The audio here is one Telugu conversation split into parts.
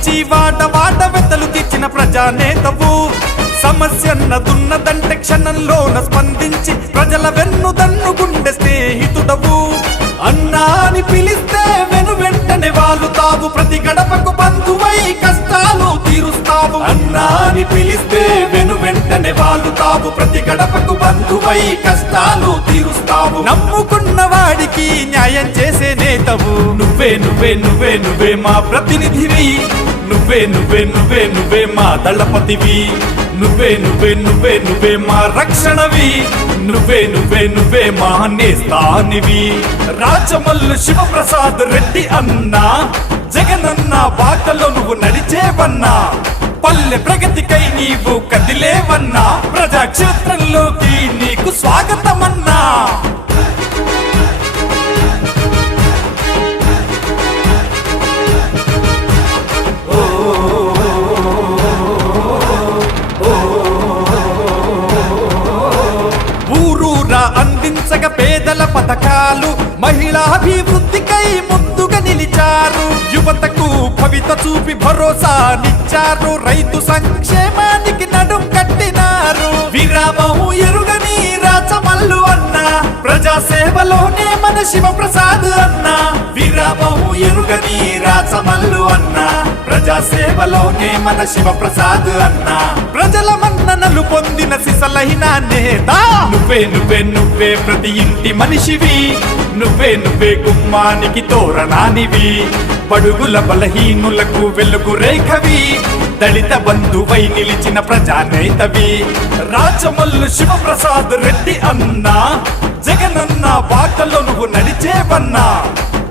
నిర్మించి వాట వాట వెతలు తెచ్చిన ప్రజానేతవు. సమస్యన్నదున్నదంటే క్షణంలోన స్పందించి ప్రజల వెన్ను దన్ను గుండె స్నేహితుడవు. అన్నా అని పిలిస్తే వెను వెంటనే వాలుతావు. ప్రతి గడపకు బంధువై కష్టాలు తీరుస్తావు. అన్నా అని పిలిస్తే వెను వెంటనే వాలుతావు. ప్రతి గడపకు బంధువై కష్టాలు తీరుస్తావు. నమ్ముకున్న వాడికి న్యాయం చేసే నేతవు. నువ్వే నువ్వే నువ్వే నువ్వే మా ప్రతినిధివి. నువ్వే నువ్వే నువ్వే నువ్వే మా దళపతివి. నువ్వే నువ్వే నువ్వే నువ్వే మా రక్షణవి. నువ్వే నువ్వే నువ్వే మా నేస్తానివి రాజమల్లు శివప్రసాద్ రెడ్డి అన్నా జగనన్న బాటలో నువ్వు నడిచేవన్నా పల్లె ప్రగతికై నీవు కదిలేవన్నా ప్రజాక్షేత్రంలోకి నీకు స్వాగతమన్నా. యువతకు భవిత చూపి భరోసానిచ్చారు రైతు సంక్షేమానికి నడుం అన్నారు. విరామము ఎరుగని రాచమల్లు అన్న. ప్రజా సేవలోనే మన శివప్రసాద్ అన్న. విరామము ఎరుగని రాచమల్లు అన్న. ప్రజా సేవలోనే మన శివప్రసాద్ అన్న. ప్రజల మన్ననలు పొందిన సిసలైన నేత. నువ్వే నువ్వే నువ్వే ప్రతి ఇంటి మనిషివి. నువ్వే నువ్వే గుమ్మానికి తోరణానివి పడుగుల బలహీనులకు వెలుగు రేఖవి. దళిత బంధువై నిలిచిన ప్రజానేతవి. రాజమల్లు శివప్రసాద్ రెడ్డి అన్నా జగనన్న బాటలో నువ్వు నడిచేవన్నా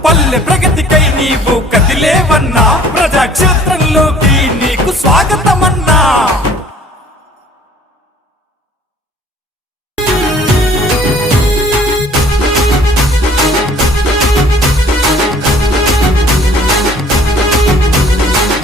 పల్లె ప్రగతికై నీవు కదిలేవన్నా ప్రజాక్షేత్రంలోకి నీకు స్వాగతమన్నా.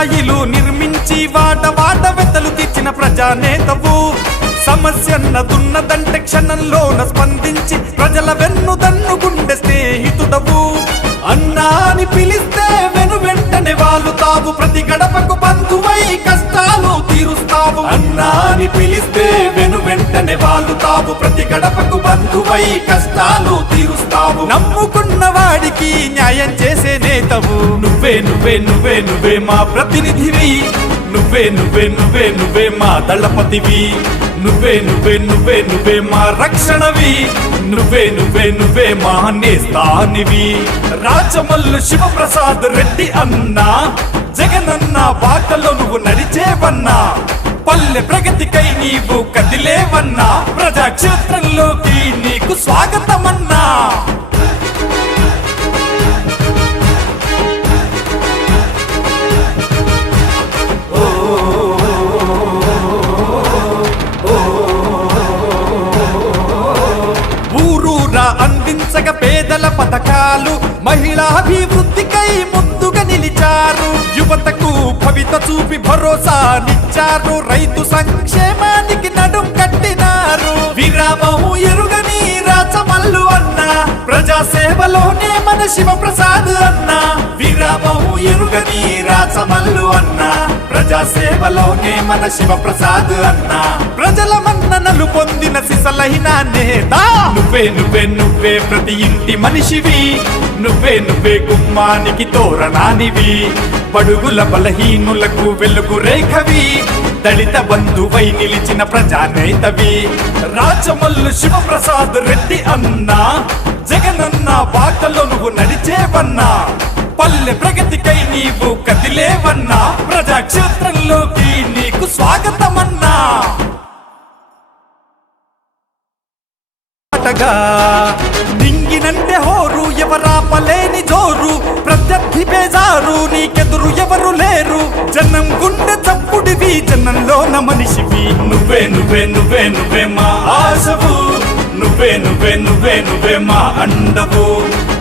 స్థాయిలు నిర్మించి వాట వాట వెతలు తెచ్చిన ప్రజానేతవు. సమస్యన్నదున్నదంటే క్షణంలోన స్పందించి ప్రజల వెన్ను దన్ను గుండె స్నేహితుడవు. అన్నా అని పిలిస్తే వెను వెంటనే వాలుతావు ప్రతి గడపకు బంధువై కష్టాలు తీరుస్తావు. అన్నా అని పిలిస్తే వెను వెంటనే వాలుతావు ప్రతి గడపకు బంధువై కష్టాలు తీరుస్తావు. నమ్ముకున్న వాడికి న్యాయం చేసే నేతవు. నువ్వే నువ్వే నువ్వే నువ్వే మా ప్రతినిధివి. నువ్వే నువ్వే నువ్వే నువ్వే మా దళపతివి. నువ్వే నువ్వే నువ్వే నువ్వే మా రక్షణవి. నువ్వే నువ్వే నువ్వే మా నేస్తానివి రాజమల్లు శివప్రసాద్ రెడ్డి అన్నా జగనన్న బాటలో నువ్వు నడిచేవన్నా. పల్లె ప్రగతికై నీవు కదిలేవన్నా ప్రజాక్షేత్రంలోకి నీకు స్వాగతమన్నా. ఊరూరా అందించగ పేదల పథకాలు మహిళాభివృద్ధికై ముందుగా నిలిచారు. యువతకు భవిత చూపి భరోసానిచ్చారు రైతు సంక్షేమానికి నడుం కట్టినారు. విరామము ఎరుగని రాచమల్లు అన్న. ప్రజా సేవలోనే మన శివప్రసాద్ అన్నా. విరామము రాచమల్లు అన్న. ప్రజా సేవలోనే మన శివప్రసాద్ అన్న. ప్రజల మన్ననలు పొందిన సిసలైన నేత నువ్వే నువ్వే నువ్వే ప్రతి ఇంటి మనిషివి. నువ్వే నువ్వే గుమ్మానికి తోరణానివి. బడుగుల బలహీనులకు వెలుగు రేఖవి. దళిత బంధువై నిలిచిన ప్రజానేతవి. రాజమల్లు శివప్రసాద్ రెడ్డి అన్నా. జగనన్న బాటలో నువ్వు నడిచేవన్నా. పల్లె ప్రగతికై నీవు కదిలేవన్నా ప్రజాక్షేత్రంలోకి నీకు స్వాగతమన్నా. నింగినంటే హోరు ఎవరాపలేని జోరు ప్రత్యర్థి బేజారు నీకెదురు ఎవరు లేరు. జనం గుండె చప్పుడివి జనంలోన మనిషివి. నువ్వే నువ్వే నువ్వే నువ్వే మా ఆశవు. నువ్వే నువ్వే నువ్వే నువ్వే మా అండవు.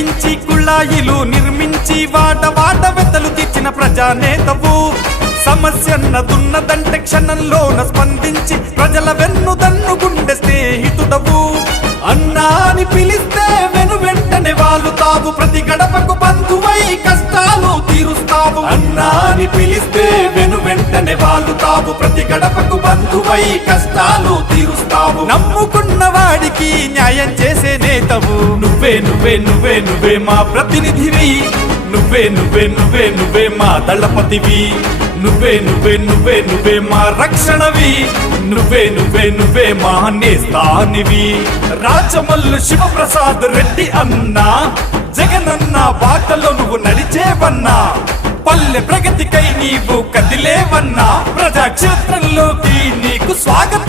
వేయించి కుళాయిలు నిర్మించి వాట వాట వెతలు తెచ్చిన ప్రజానేతవు. సమస్యన్నదున్నదంటే క్షణంలోన స్పందించి ప్రజల వెన్నుదన్ను గుండె స్నేహితుడవు. అన్నా అని పిలిస్తే వెను వెంటనే వాళ్ళు తావు. ప్రతి గడపకు బంధువై కష్టాలు తీరుస్తావు. అన్నా అని పిలిస్తే వెను వెంటనే వాళ్ళు తావు. ప్రతి గడపకు బంధువై కష్టాలు తీరుస్తావు. నమ్ముకున్న వాడికి న్యాయం చేసే నేతవు. నువ్వే నువ్వే నువ్వే నువ్వే మా ప్రతినిధివి. నువ్వే నువ్వే నువ్వే నువ్వే మా దళపతివి. నువ్వే నువ్వే నువ్వే నువ్వే మా రక్షణవి. నువ్వే నువ్వే నువ్వే మా నేస్తానివి రాజమల్లు శివప్రసాద్ రెడ్డి అన్నా జగనన్న బాటలో నువ్వు నడిచేవన్నా. పల్లె ప్రగతికై నీవు కదిలేవన్నా. ప్రజాక్షేత్రంలోకి నీకు స్వాగతం.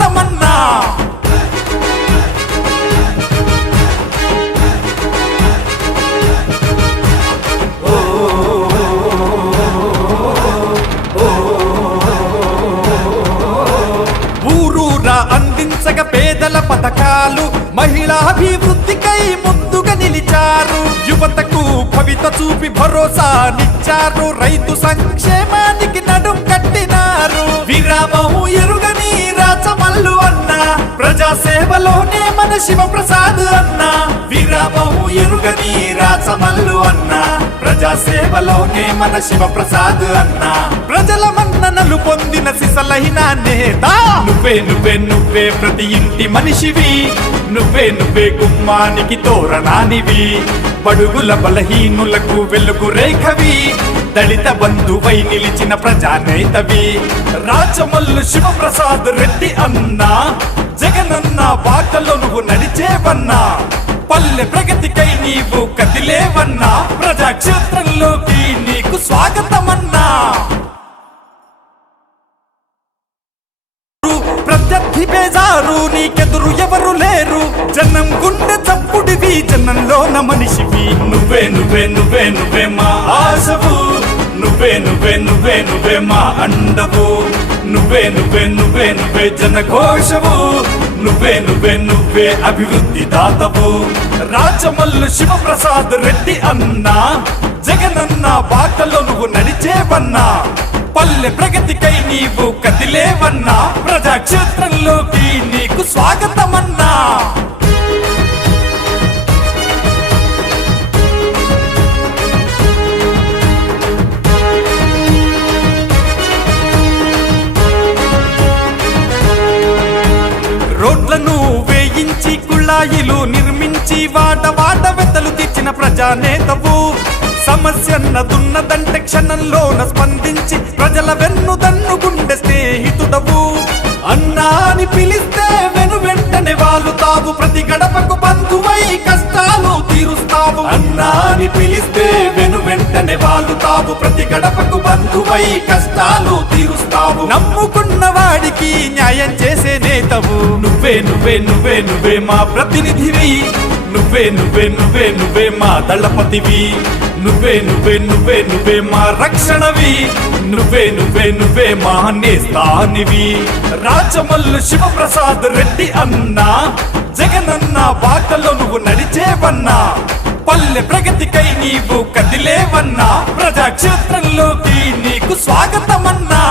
యువతకు భవిత చూపి భరోసా నిచ్చారు. రైతు సంక్షేమానికి నడుం కట్టినారు. విరామము ఎరుగని రాచమల్లు అన్న. ప్రజా సేవలోనే మన శివప్రసాద్ అన్న. విరామము ఎరుగని రాచమల్లు అన్న. ప్రజా సేవలోనే మన శివప్రసాద్ అన్న. ప్రజల మన్ననలు పొందిన సిసలైన నేత. నువ్వే నువ్వే నువ్వే ప్రతి ఇంటి మనిషివి. నువ్వే నువ్వే గుమ్మానికి తోరణానివి బడుగుల బలహీనులకు వెలుగు రేఖవి. దళిత బంధువై నిలిచిన ప్రజానేతవి. రాజమల్లు శివప్రసాద్ రెడ్డి అన్నా. జగనన్న బాటలో నువ్వు నడిచేవన్నా. పల్లె ప్రగతికై నీవు కదిలేవన్నా. ప్రజాక్షేత్రంలోకి నీకు స్వాగతమన్నా. ప్రత్యర్థి బేజారు నీకెదురు ఎవరు లేరు. జనం గుండె చప్పుడివి జనంలోన మనిషివి. నువ్వే నువ్వే నువ్వే నువ్వే మా ఆశవు. నువ్వే నువ్వే నువ్వే నువ్వే మా అండవు. నువ్వే నువ్వే నువ్వే నువ్వే జనఘోషవు. నువ్వే నువ్వే నువ్వే అభివృద్ధి దాతవు. రాజమల్లు శివప్రసాద్ రెడ్డి అన్నా జగనన్న బాటలో నువ్వు నడిచేవన్నా. పల్లె ప్రగతికై నీవు కదిలేవన్నా. ప్రజ నిర్మించి వాట వాట వెతలు తెచ్చిన ప్రజానేతవు. సమస్యన్నదున్నదంటే క్షణంలోన స్పందించి ప్రజల వెన్ను దన్ను గుండె స్నేహితుడవు. అన్నా అని పిలిస్తే వెను వెంటనే వాలుతావు ప్రతి గడపకు బంధువై కష్టాలు తీరుస్తావు. అన్నా అని పిలిస్తే వెను వెంటనే వాళ్ళు తావు. ప్రతి గడపకు బంధువై కష్టాలు తీరుస్తావు. నమ్ముకున్న వాడికి న్యాయం చేసే నేతవు. నువ్వే నువ్వే నువ్వే నువ్వే మా ప్రతినిధివి. నువ్వే నువ్వే నువ్వే నువ్వే మా దళపతివి. నువ్వే నువ్వే నువ్వే నువ్వే మా రక్షణవి. నువ్వే నువ్వే నువ్వే మా నేస్తానివి రాజమల్లు శివప్రసాద్ రెడ్డి అన్నా జగనన్న బాటలో నువ్వు నడిచేవన్నా. పల్లె ప్రగతికై నీవు కదిలేవన్నా. ప్రజాక్షేత్రంలోకి నీకు స్వాగతమన్నా.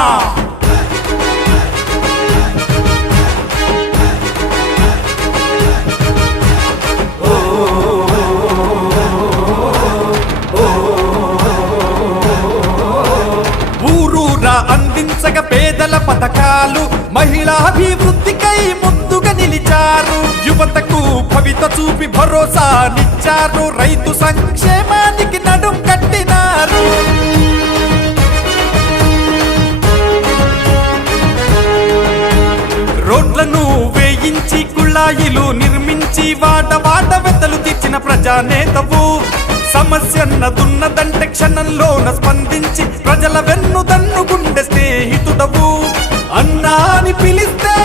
పథకాలు మహిళాభివృద్ధికై ముందుగా నిలిచారు. యువతకు భవిత చూపి భరోసానిచ్చారు రైతు సంక్షేమానికి నడుం కట్టినారు. రోడ్లను వేయించి కుళాయిలు నిర్మించి వాడ వాడ వెతలు తెచ్చిన ప్రజానేతవు. సమస్యన్నదున్నదంటే క్షణంలోన స్పందించి ప్రజల వెన్ను దన్ను గుండె స్నేహితుడవు. అన్నా అని పిలిస్తే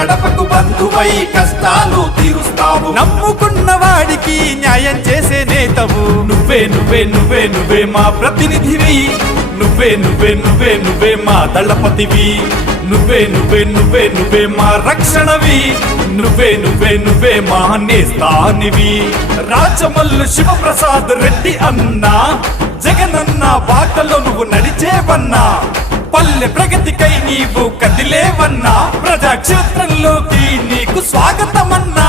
గడపకు బంధువై కష్టాలు తీరుస్తావు. నమ్ముకున్న వాడికి న్యాయం చేసే నేతవు. నువ్వే నువ్వే నువ్వే నువ్వే మా ప్రతినిధివి. నువ్వే నువ్వే నువ్వే నువ్వే మా దళపతివి. నువ్వే నువ్వే నువ్వే నువ్వే మా రక్షణవి. నువ్వే నువ్వే నువ్వే మా నేస్తానివి రాజమల్లు శివప్రసాద్ రెడ్డి అన్నా జగనన్న బాటలో నువ్వు నడిచేవన్నా. పల్లె ప్రగతికై నీవు కదిలేవన్నా ప్రజాక్షేత్రంలోకి నీకు స్వాగతమన్నా.